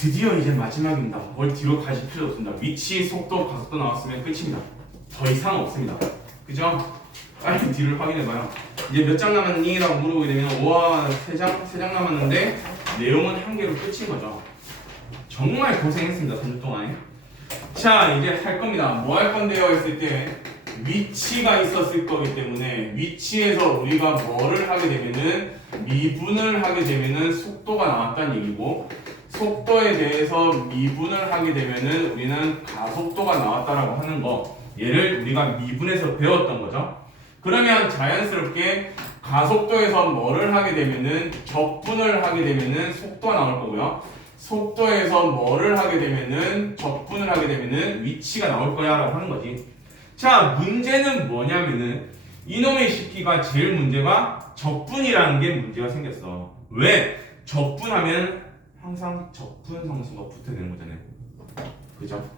드디어 이제 마지막입니다. 뭘 뒤로 가실 필요 없습니다. 위치, 속도, 가속도 나왔으면 끝입니다. 더 이상 없습니다. 그죠? 빨리 뒤를 확인해봐요. 이제 몇 장 남았니? 라고 물어보게 되면 우와 3장 남았는데 내용은 한 개로 끝인 거죠. 정말 고생했습니다. 3주 동안에. 자 이제 할 겁니다. 뭐 할 건데요? 했을 때 위치가 있었을 거기 때문에 위치에서 우리가 뭐를 하게 되면은 미분을 하게 되면은 속도가 나왔다는 얘기고, 속도에 대해서 미분을 하게 되면은 우리는 가속도가 나왔다라고 하는 거, 얘를 우리가 미분에서 배웠던 거죠. 그러면 자연스럽게 가속도에서 뭐를 하게 되면은 적분을 하게 되면은 속도가 나올 거고요. 속도에서 뭐를 하게 되면은 적분을 하게 되면은 위치가 나올 거야 라고 하는 거지. 자 문제는 뭐냐면은 이놈의 시키가 제일 문제가 적분이라는 게 문제가 생겼어. 왜? 적분하면 항상 적분 상수가 붙어야 되는 거잖아요. 그죠?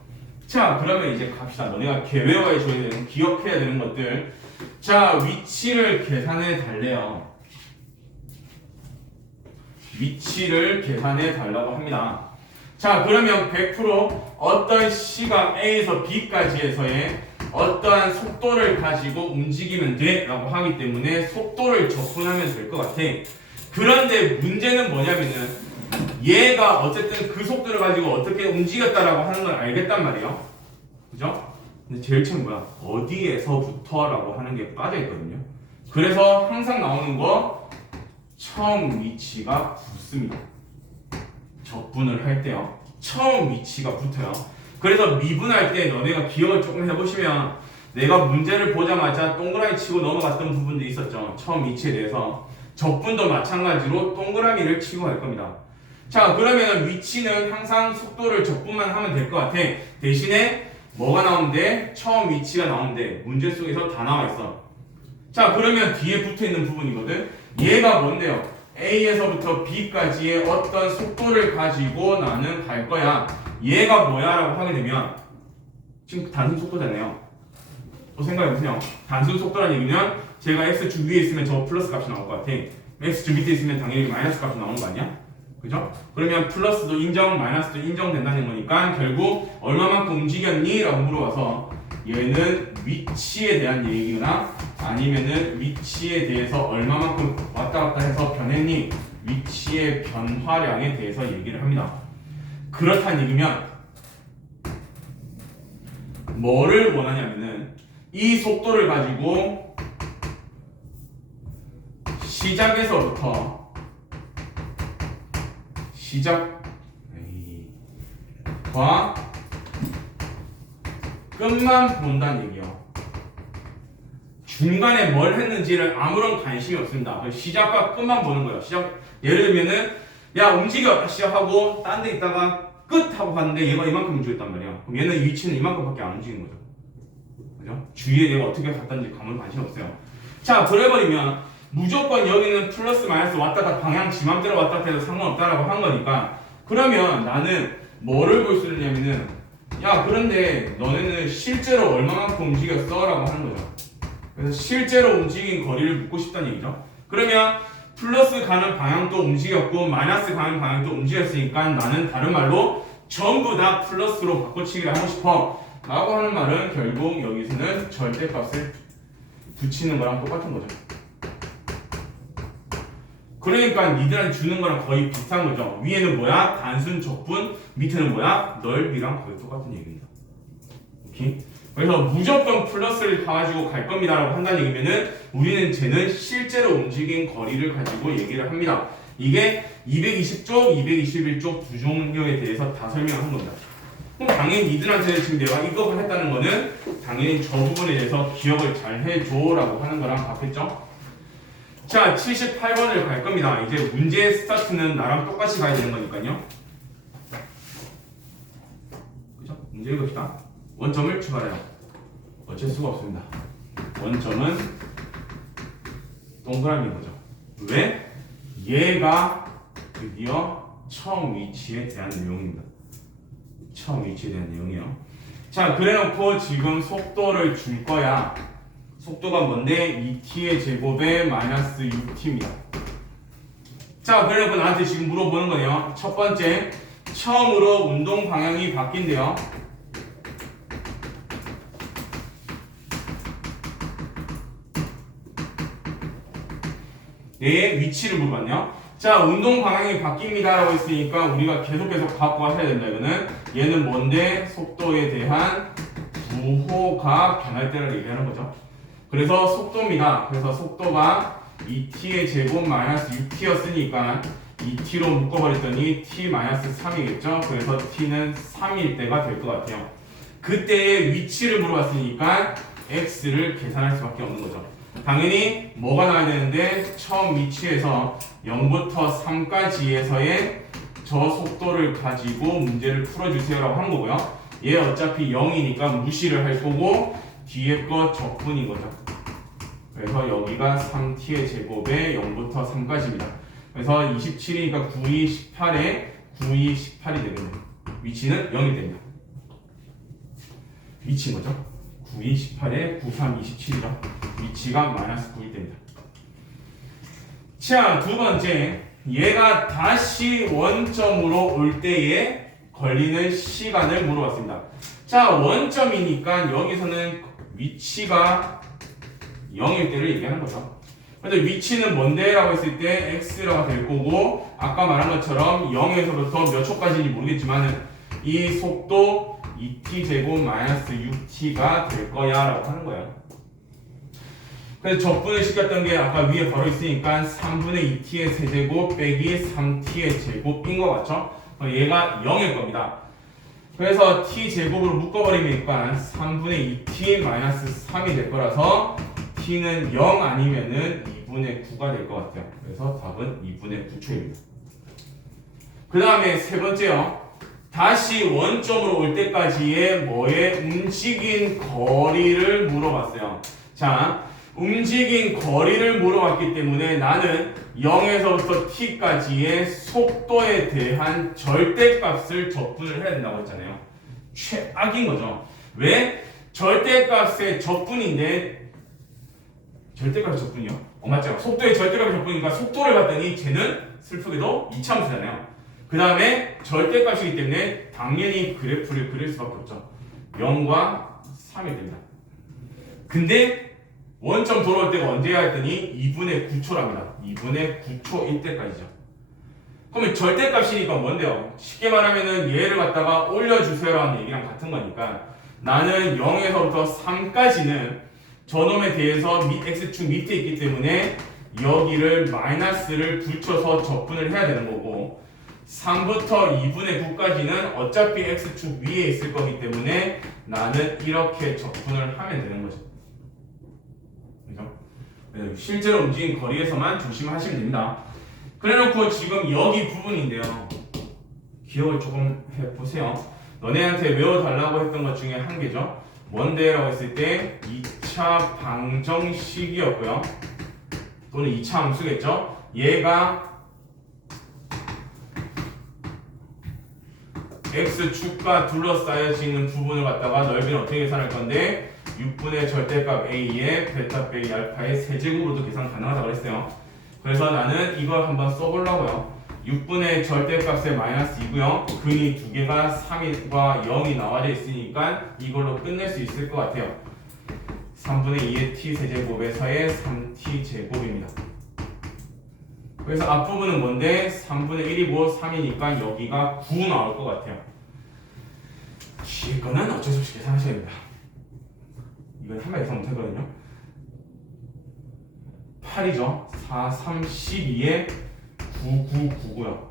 자 그러면 이제 갑시다. 너네가 개외워야 줘야 되는, 기억해야 되는 것들. 자 위치를 계산해 달래요. 위치를 계산해 달라고 합니다. 자 그러면 100% 어떤 C가 A에서 B까지 해서의 어떠한 속도를 가지고 움직이면 돼 라고 하기 때문에 속도를 적분하면 될 것 같아. 그런데 문제는 뭐냐면은 얘가 어쨌든 그 속도를 가지고 어떻게 움직였다라고 하는 걸 알겠단 말이에요. 그죠? 근데 제일 처음 뭐야? 어디에서부터 라고 하는 게 빠져있거든요. 그래서 항상 나오는 거 처음 위치가 붙습니다. 적분을 할 때요. 처음 위치가 붙어요. 그래서 미분할 때 너네가 기억을 조금 해보시면 내가 문제를 보자마자 동그라미 치고 넘어갔던 부분도 있었죠. 처음 위치에 대해서. 적분도 마찬가지로 동그라미를 치고 갈 겁니다. 자 그러면 위치는 항상 속도를 적분만 하면 될 것 같아. 대신에 뭐가 나오는데? 처음 위치가 나오는데 문제 속에서 다 나와 있어. 자 그러면 뒤에 붙어있는 부분이거든. 얘가 뭔데요? A에서부터 B까지의 어떤 속도를 가지고 나는 갈 거야. 얘가 뭐야? 라고 하게 되면 지금 단순 속도잖아요. 또 생각해보세요. 단순 속도라는 얘기면 제가 X축 위에 있으면 저 플러스 값이 나올 것 같아. X축 밑에 있으면 당연히 마이너스 값이 나오는 거 아니야? 그죠? 그러면 플러스도 인정, 마이너스도 인정된다는 거니까 결국 얼마만큼 움직였니? 라고 물어봐서 얘는 위치에 대한 얘기거나 아니면은 위치에 대해서 얼마만큼 왔다 갔다 해서 변했니? 위치의 변화량에 대해서 얘기를 합니다. 그렇다는 얘기면 뭐를 원하냐면은 이 속도를 가지고 시작에서부터 시작과 끝만 본다는 얘기요. 중간에 뭘 했는지를 아무런 관심이 없습니다. 시작과 끝만 보는 거예요. 예를 들면은 야 움직여 시작하고 딴 데 있다가 끝 하고 갔는데 얘가 이만큼 움직였단 말이야. 그럼 얘는 위치는 이만큼밖에 안 움직이는 거죠. 그죠? 주위에 얘가 어떻게 갔다는지 아무런 관심이 없어요. 자 그래버리면 무조건 여기는 플러스 마이너스 왔다 갔다 방향 지 맘대로 왔다 갔다 해도 상관없다라고 한 거니까, 그러면 나는 뭐를 볼 수 있냐면은 야 그런데 너네는 실제로 얼마만큼 움직였어? 라고 하는 거죠. 그래서 실제로 움직인 거리를 묻고 싶다는 얘기죠. 그러면 플러스 가는 방향도 움직였고 마이너스 가는 방향도 움직였으니까 나는 다른 말로 전부 다 플러스로 바꿔치기를 하고 싶어 라고 하는 말은 결국 여기서는 절대값을 붙이는 거랑 똑같은 거죠. 그러니까 니들한테 주는 거랑 거의 비슷한 거죠. 위에는 뭐야? 단순 적분, 밑에는 뭐야? 넓이랑 거의 똑같은 얘기입니다. 오케이? 그래서 무조건 플러스를 가지고 갈 겁니다 라고 한다는 얘기면은 우리는 쟤는 실제로 움직인 거리를 가지고 얘기를 합니다. 이게 220쪽, 221쪽 두 종류에 대해서 다 설명한 겁니다. 그럼 당연히 니들한테 지금 내가 이거 했다는 거는 당연히 저 부분에 대해서 기억을 잘 해줘 라고 하는 거랑 같겠죠? 자 78번을 갈 겁니다. 이제 문제의 스타트는 나랑 똑같이 가야 되는 거니까요. 그죠? 문제 읽읍시다. 원점을 추가해요. 어쩔 수가 없습니다. 원점은 동그라미인 거죠. 왜? 얘가 드디어 처음 위치에 대한 내용입니다. 처음 위치에 대한 내용이에요. 자 그래놓고 지금 속도를 줄 거야. 속도가 뭔데? 2t의 제곱에 마이너스 6t입니다. 자 그래놓고 나한테 지금 물어보는 거네요. 첫 번째 처음으로 운동 방향이 바뀐대요. 내 위치를 물어봤네요. 자, 운동 방향이 바뀝니다 라고 했으니까 우리가 계속 갖고 가셔야 된다. 이거는 얘는 뭔데? 속도에 대한 부호가 변할 때를 얘기하는 거죠. 그래서 속도입니다. 그래서 속도가 2t의 제곱 마이너스 6t였으니까 2t로 묶어버렸더니 t-3이겠죠. 그래서 t는 3일 때가 될 것 같아요. 그때의 위치를 물어봤으니까 x를 계산할 수밖에 없는 거죠. 당연히 뭐가 나와야 되는데 처음 위치에서 0부터 3까지에서의 저 속도를 가지고 문제를 풀어주세요 라고 하는 거고요. 얘 어차피 0이니까 무시를 할 거고 뒤에 거 적분인 거죠. 그래서 여기가 3t의 제곱에 0부터 3까지입니다. 그래서 27이니까 9, 2, 18에 9, 2, 18이 되겠네요. 위치는 0이 됩니다. 위치인 거죠. 9, 2, 18에 9, 3, 27이죠. 위치가 마이너스 9일 됩니다. 자, 두 번째. 얘가 다시 원점으로 올 때에 걸리는 시간을 물어봤습니다. 자, 원점이니까 여기서는 위치가 0일 때를 얘기하는 거죠. 근데 위치는 뭔데? 라고 했을 때 x라고 될 거고 아까 말한 것처럼 0에서부터 몇 초까지인지 모르겠지만 이 속도 2t 제곱 마이너스 6t가 될 거야 라고 하는 거예요. 그래서 적분을 시켰던 게 아까 위에 바로 있으니까 3분의 2t의 세제곱 빼기 3t의 제곱인 거 같죠? 얘가 0일 겁니다. 그래서 t제곱으로 묶어버리니까 3분의 2t 마이너스 3이 될 거라서 t는 0 아니면은 2분의 9가 될 것 같아요. 그래서 답은 2분의 9초입니다. 그 다음에 세 번째요. 다시 원점으로 올 때까지의 뭐의 움직인 거리를 물어봤어요. 자, 움직인 거리를 물어봤기 때문에 나는 0에서부터 t까지의 속도에 대한 절대값을 적분을 해야 된다고 했잖아요. 최악인 거죠. 왜? 절대값의 적분인데 절대값의 적분이요? 맞죠? 속도의 절대값의 적분이니까 속도를 봤더니 쟤는 슬프게도 이차함수잖아요. 그 다음에 절대값이기 때문에 당연히 그래프를 그릴 수밖에 없죠. 0과 3이 됩니다. 근데 원점 돌아올 때가 언제야 했더니 2분의 9초랍니다. 2분의 9초일 때까지죠. 그러면 절대값이니까 뭔데요? 쉽게 말하면은 얘를 갖다가 올려주세요라는 얘기랑 같은 거니까 나는 0에서부터 3까지는 저놈에 대해서 x축 밑에 있기 때문에 여기를 마이너스를 붙여서 적분을 해야 되는 거고 3부터 2분의 9까지는 어차피 x축 위에 있을 거기 때문에 나는 이렇게 적분을 하면 되는 거죠. 그죠? 실제로 움직인 거리에서만 조심하시면 됩니다. 그래놓고 지금 여기 부분인데요. 기억을 조금 해보세요. 너네한테 외워달라고 했던 것 중에 한 개죠. 뭔데? 라고 했을 때 2차 방정식이었고요. 또는 2차 함수겠죠. 얘가 x축과 둘러싸여지는 부분을 갖다가 넓이는 어떻게 계산할 건데 6분의 절대값 a의 베타 빼기 알파의 세제곱으로도 계산 가능하다고 그랬어요. 그래서 나는 이걸 한번 써보려고요. 6분의 절대값의 마이너스 2고요. 근이 두 개가 3과 0이 나와져 있으니까 이걸로 끝낼 수 있을 것 같아요. 3분의 2의 t 세제곱에서의 3t 제곱입니다. 그래서 앞부분은 뭔데? 3분의 1이고 3이니까 여기가 9 나올 것 같아요. 뒤에 거는 어쩔 수 없이 계산하셔야 됩니다. 이건 한 번 예상 못하거든요. 8이죠. 4, 3, 12에 9, 9, 9고요.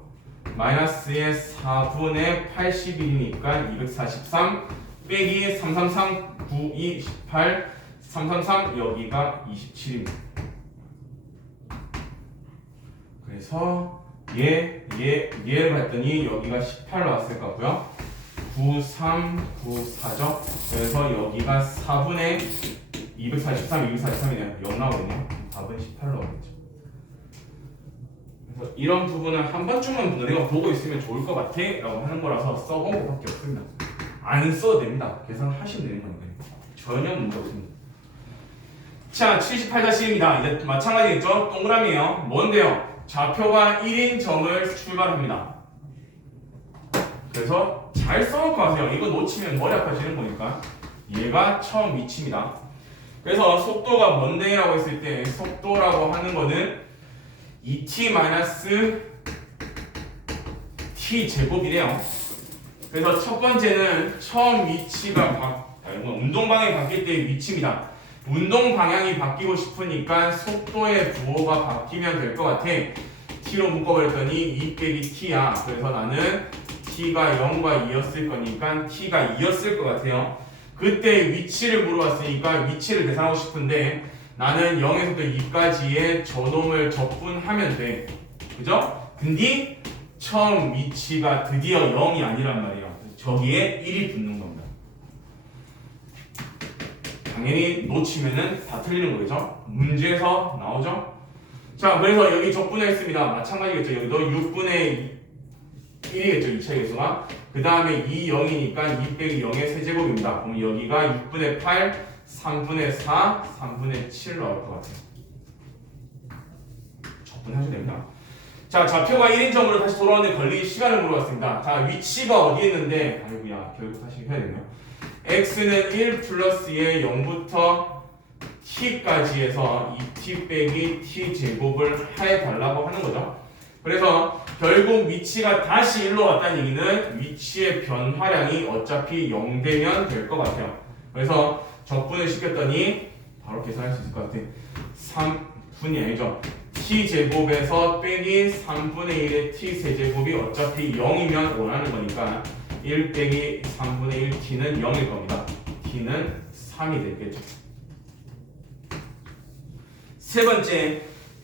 마이너스의 4분의 81이니까 243 빼기 333, 9, 2, 18, 333 여기가 27입니다. 그래서 얘를 봤더니 여기가 18 나왔을 것 같고요. 9, 3, 9, 4죠. 그래서 여기가 4분의 243, 243이네요. 0 나오거든요. 답은 18 나오겠죠. 그래서 이런 부분을 한 번쯤은 너네가 보고 있으면 좋을 것 같아 라고 하는 거라서 써본 것밖에 없습니다. 안 써도 됩니다. 계산하시면 되는 거니까요. 전혀 문제 없습니다. 자, 78-1입니다. 이제 마찬가지겠죠? 동그라미예요. 뭔데요? 좌표가 1인 점을 출발합니다. 그래서 잘 써놓고 하세요. 이거 놓치면 머리 아파지는 거니까. 얘가 처음 위치입니다. 그래서 속도가 뭔데? 라고 했을 때 속도라고 하는 거는 2t t 제곱이래요. 그래서 첫 번째는 처음 위치가 운동 방향이 바뀔 때의 위치입니다. 운동 방향이 바뀌고 싶으니까 속도의 부호가 바뀌면 될 것 같아. t로 묶어버렸더니 2 빼기 t야. 그래서 나는 t가 0과 2였을 거니까 t가 2였을 것 같아요. 그때 위치를 물어봤으니까 위치를 계산하고 싶은데 나는 0에서부터 2까지의 저놈을 적분하면 돼. 그죠? 근데 처음 위치가 드디어 0이 아니란 말이에요. 저기에 1이 붙는 겁니다. 당연히 놓치면은 다 틀리는 거겠죠? 문제에서 나오죠? 자, 그래서 여기 적분했습니다. 마찬가지겠죠? 여기도 6분의 1이겠죠? 2차 계수가. 그 다음에 2, 0이니까 2 빼기 0의 세제곱입니다. 그럼 여기가 6분의 8, 3분의 4, 3분의 7 나올 것 같아요. 적분하셔도 됩니다. 자, 좌표가 1인점으로 다시 돌아오는데 걸리기 시간을 물어봤습니다. 자, 위치가 어디에 있는데, 아이고야, 결국 다시 해야 되네요. x는 1 플러스의 0부터 t까지 해서 2t 빼기 t 제곱을 해달라고 하는 거죠. 그래서 결국 위치가 다시 1로 왔다는 얘기는 위치의 변화량이 어차피 0 되면 될 것 같아요. 그래서 적분을 시켰더니 바로 계산할 수 있을 것 같아. 3분이 아니죠. t 제곱에서 빼기 3분의 1의 t 세제곱이 어차피 0이면 원하는 거니까 1 빼기 3분의 1 t는 0일 겁니다. t는 3이 되겠죠. 세 번째,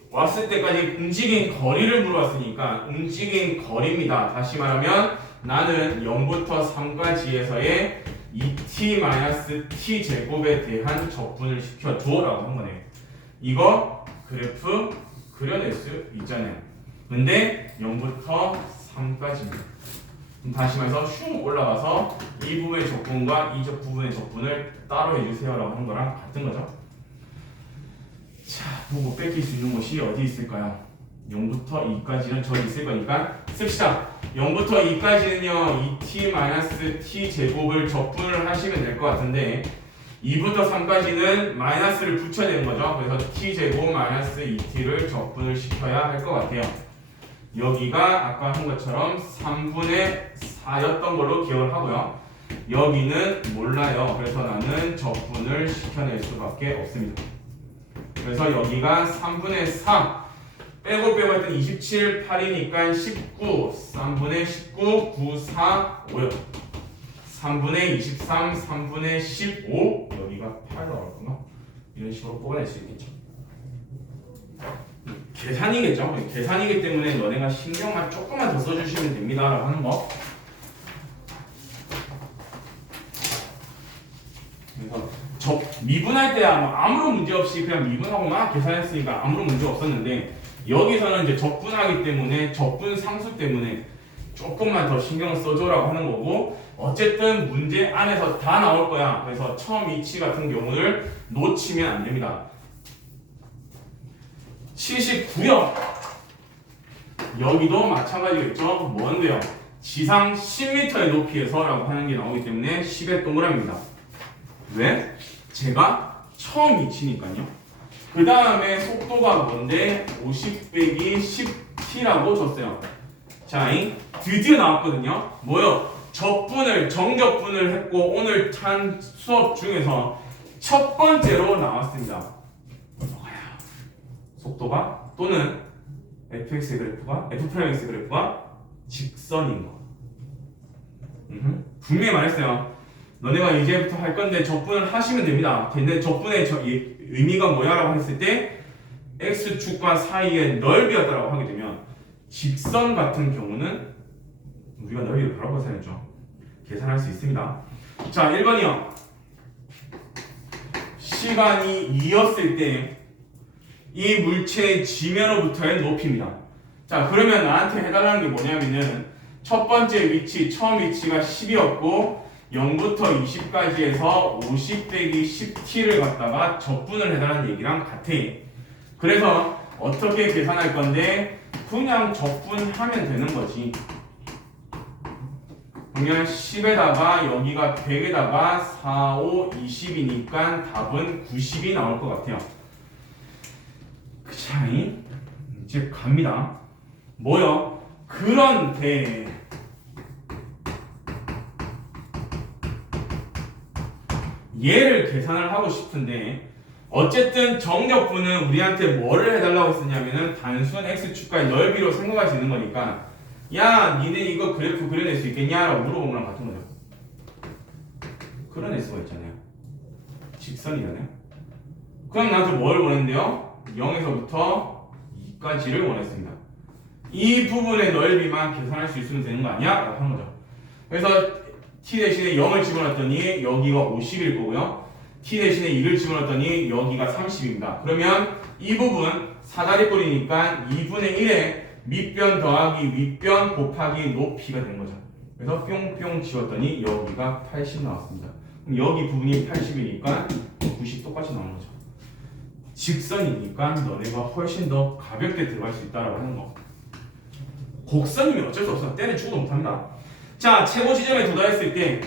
왔을 때까지 움직인 거리를 물어봤으니까 움직인 거리입니다. 다시 말하면 나는 0부터 3까지에서의 2t-t 제곱에 대한 적분을 시켜줘 라고 한 거네. 이거 그래프 그려낼 수 있잖아요. 근데 0부터 3까지입니다. 다시 말해서 슝 올라가서 이 부분의 적분과 이 부분의 적분을 따로 해주세요 라고 한 거랑 같은 거죠. 자, 보고 뺏길 수 있는 곳이 어디 있을까요? 0부터 2까지는 저기 있을 거니까 씁시다. 0부터 2까지는요 2t-t 제곱을 적분을 하시면 될 것 같은데 2부터 3까지는 마이너스를 붙여야 되는 거죠. 그래서 t제곱 마이너스 2t를 적분을 시켜야 할 것 같아요. 여기가 아까 한 것처럼 3분의 4였던 걸로 기억을 하고요. 여기는 몰라요. 그래서 나는 적분을 시켜낼 수밖에 없습니다. 그래서 여기가 3분의 4 빼고 했더니 27, 8이니까 19 3분의 19, 9, 4, 5요. 3분의 23, 3분의 15 여기가 8 나왔구나. 이런 식으로 뽑아낼 수 있겠죠. 계산이겠죠. 계산이기 때문에 너네가 신경만 조금만 더 써주시면 됩니다 라고 하는 거. 그래서 미분할 때 아무런 문제 없이 그냥 미분하고 막 계산했으니까 아무런 문제 없었는데 여기서는 이제 적분하기 때문에 적분 상수 때문에 조금만 더 신경 써줘라고 하는 거고 어쨌든 문제 안에서 다 나올 거야. 그래서 처음 위치 같은 경우를 놓치면 안 됩니다. 79역 여기도 마찬가지겠죠. 뭔데요? 지상 10m의 높이에서 라고 하는 게 나오기 때문에 10의 동그라미입니다. 왜? 제가 처음 위치니까요. 그 다음에 속도가 뭔데 50 빼기 10t라고 줬어요. 자, 드디어 나왔거든요. 뭐요? 정적분을 했고 오늘 탄 수업 중에서 첫 번째로 나왔습니다. 속도가 또는 fx의 그래프가 f'x의 그래프가 직선인 거. 분명히 말했어요. 너네가 이제부터 할 건데 적분을 하시면 됩니다. 근데 적분의 의미가 뭐야라고 했을 때 x축과 사이의 넓이였다라고 하게 되면 직선 같은 경우는 우리가 넓이를 바로 계산했죠. 계산할 수 있습니다. 자, 1번이요. 시간이 2였을 때 이 물체의 지면으로부터의 높이입니다. 자, 그러면 나한테 해달라는 게 뭐냐면은 첫 번째 위치, 처음 위치가 10이었고 0부터 20까지 해서 50 빼기 10t를 갖다가 적분을 해달라는 얘기랑 같아. 그래서 어떻게 계산할 건데 그냥 적분하면 되는 거지. 그러면 10에다가 여기가 100에다가 4, 5, 20이니까 답은 90이 나올 것 같아요. 그 차이 이제 갑니다. 뭐요? 그런데 얘를 계산을 하고 싶은데 어쨌든 정적분은 우리한테 뭐를 해달라고 했었냐면은 단순 x축과의 넓이로 생각할 수 있는 거니까 야 니네 이거 그래프 그려낼 수 있겠냐? 라고 물어본 거랑 같은 거죠. 그려낼 수가 있잖아요. 직선이잖아요. 그럼 나한테 뭘 원했는데요? 0에서부터 2까지를 원했습니다. 이 부분의 넓이만 계산할 수 있으면 되는 거 아니야? 라고 하는 거죠. 그래서 t 대신에 0을 집어넣었더니 여기가 50일 거고요. t 대신에 2를 집어넣었더니 여기가 30입니다. 그러면 이 부분 사다리꼴이니까 2분의 1에 밑변 더하기 윗변 곱하기 높이가 되는 거죠. 그래서 뿅뿅 지웠더니 여기가 80 나왔습니다. 그럼 여기 부분이 80이니까 90 똑같이 나오는 거죠. 직선이니까 너네가 훨씬 더 가볍게 들어갈 수 있다라고 하는 거. 곡선이면 어쩔 수 없어. 때는 죽어도 못한다. 자, 최고 지점에 도달했을 때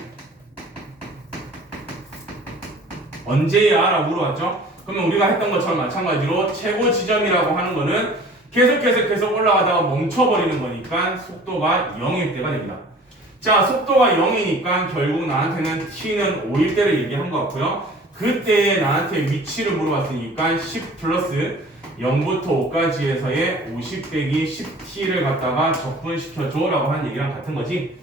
언제야? 라고 물어봤죠? 그러면 우리가 했던 것처럼 마찬가지로 최고 지점이라고 하는 거는 계속 올라가다가 멈춰버리는 거니까 속도가 0일 때가 됩니다. 자, 속도가 0이니까 결국 나한테는 t는 5일 때를 얘기한 것 같고요. 그때 나한테 위치를 물어봤으니까 10 플러스 0부터 5까지에서의 50 빼기 10t를 갖다가 적분시켜줘 라고 하는 얘기랑 같은 거지.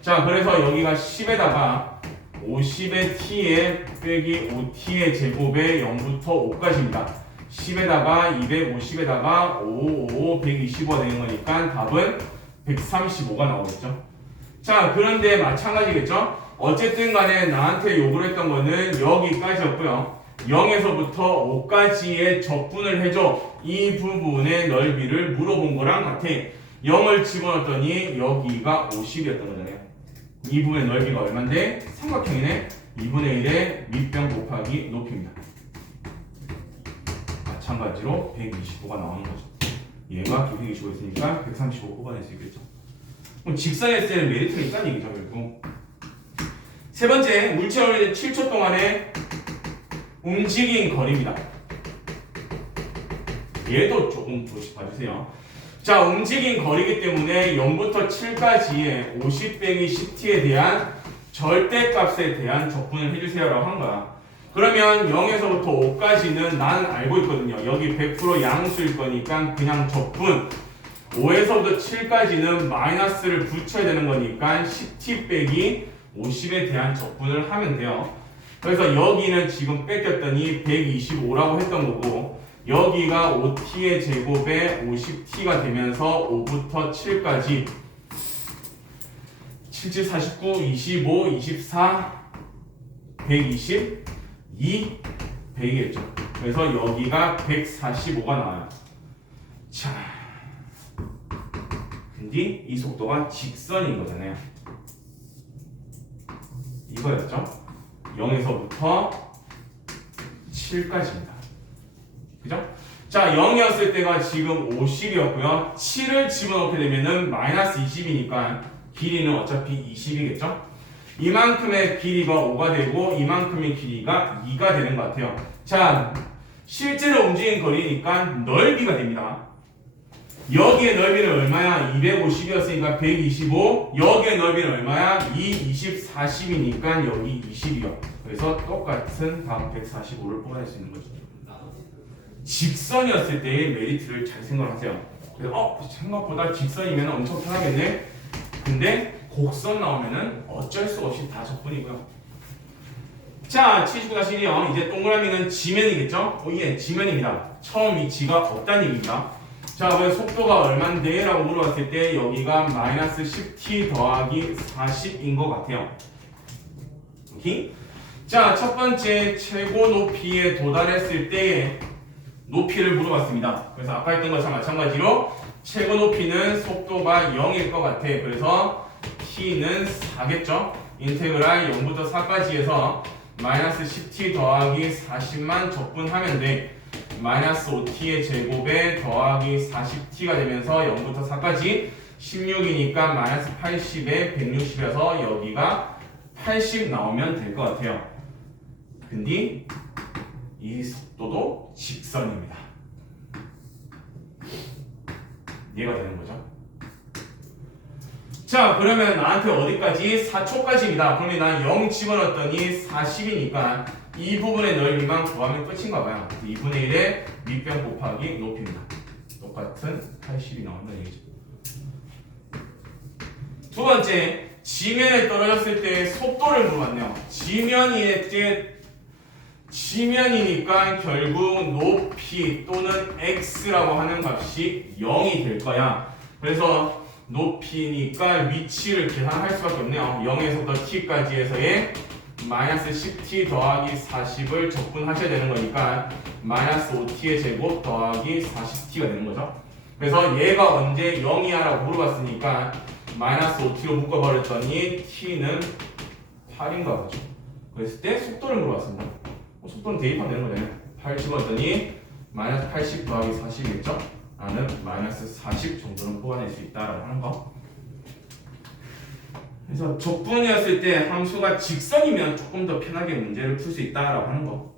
자, 그래서 여기가 10에다가 50의 t에 빼기 5t의 제곱에 0부터 5까지입니다. 10에다가 250에다가 5, 125가 되는 거니까 답은 135가 나오겠죠. 자, 그런데 마찬가지겠죠. 어쨌든 간에 나한테 요구를 했던 거는 여기까지였고요. 0에서부터 5까지의 적분을 해줘. 이 부분의 넓이를 물어본 거랑 같아. 0을 집어넣었더니 여기가 50이었던 거잖아요. 이 부분의 넓이가 얼마인데? 삼각형이네. 2분의 1의 밑변 곱하기 높이입니다. 마찬가지로 125가 나오는 거죠. 얘가 225 있으니까 135 뽑아낼 수 있겠죠. 그럼 직선의 때는 메리트가 있다는 얘기죠, 결국. 세 번째, 물체를 7초 동안에 움직인 거리입니다. 얘도 조금 봐주세요. 자, 움직인 거리이기 때문에 0부터 7까지의 50 빼기 10t에 대한 절대값에 대한 적분을 해주세요 라고 한 거야. 그러면 0에서부터 5까지는 난 알고 있거든요. 여기 100% 양수일 거니까 그냥 적분. 5에서부터 7까지는 마이너스를 붙여야 되는 거니까 10t 빼기 50에 대한 적분을 하면 돼요. 그래서 여기는 지금 뺏겼더니 125라고 했던 거고 여기가 5t의 제곱에 50t가 되면서 5부터 7까지 7, 7, 49, 25, 24, 120, 100이겠죠. 그래서 여기가 145가 나와요. 자, 근데 이 속도가 직선인 거잖아요. 이거였죠. 0에서부터 7까지입니다. 그죠? 자, 0이었을 때가 지금 50이었고요. 7을 집어넣게 되면은 마이너스 20이니까 길이는 어차피 20이겠죠? 이만큼의 길이가 5가 되고 이만큼의 길이가 2가 되는 것 같아요. 자, 실제로 움직인 거리니까 넓이가 됩니다. 여기의 넓이는 얼마야? 250이었으니까 125. 여기의 넓이는 얼마야? 20, 40이니까 여기 20이요. 그래서 똑같은 답 145를 뽑아낼 수 있는 거죠. 직선이었을 때의 메리트를 잘 생각하세요. 그래서 생각보다 직선이면 엄청 편하겠네. 근데 곡선 나오면은 어쩔 수 없이 다 적분이고요. 자, 79-1이요. 이제 동그라미는 지면이겠죠? 예, 지면입니다. 처음 위치가 없다는 얘기입니다. 자, 그래서 속도가 얼만데? 라고 물어봤을 때 여기가 마이너스 10t 더하기 40인 것 같아요. 오케이? 자, 첫 번째 최고 높이에 도달했을 때의 높이를 물어봤습니다. 그래서 아까 했던 것과 마찬가지로 최고 높이는 속도가 0일 것 같아. 그래서 t는 4겠죠? 인테그랄 0부터 4까지 해서 마이너스 10t 더하기 40만 적분하면 돼. 마이너스 5t의 제곱에 더하기 40t가 되면서 0부터 4까지 16이니까 마이너스 80에 160이어서 여기가 80 나오면 될 것 같아요. 근데 이 속도도 직선입니다. 이해가 되는 거죠? 자, 그러면 나한테 어디까지? 4초까지입니다. 그러면 난 0 집어넣었더니 40이니까 이 부분의 넓이만 구하면 끝인가 봐요. 2분의 1의 밑변 곱하기 높이입니다. 똑같은 80이 나온다는 얘기죠. 두 번째, 지면에 떨어졌을 때 속도를 물어봤네요. 지면이니까 결국 높이 또는 x라고 하는 값이 0이 될 거야. 그래서 높이니까 위치를 계산할 수밖에 없네요. 0에서부터 t까지 해서의 마이너스 10t 더하기 40을 적분하셔야 되는 거니까 마이너스 5t의 제곱 더하기 40t가 되는 거죠. 그래서 얘가 언제 0이야 라고 물어봤으니까 마이너스 5t로 묶어버렸더니 t는 8인가 보죠. 그랬을 때 속도를 물어봤습니다. 속도는 대입하면 되는 거잖아요. 8 집어넣었더니 마이너스 80 더하기 40이겠죠? 나는 마이너스 40 정도는 뽑아낼 수 있다라고 하는 거. 그래서 적분이었을 때 함수가 직선이면 조금 더 편하게 문제를 풀 수 있다라고 하는 거.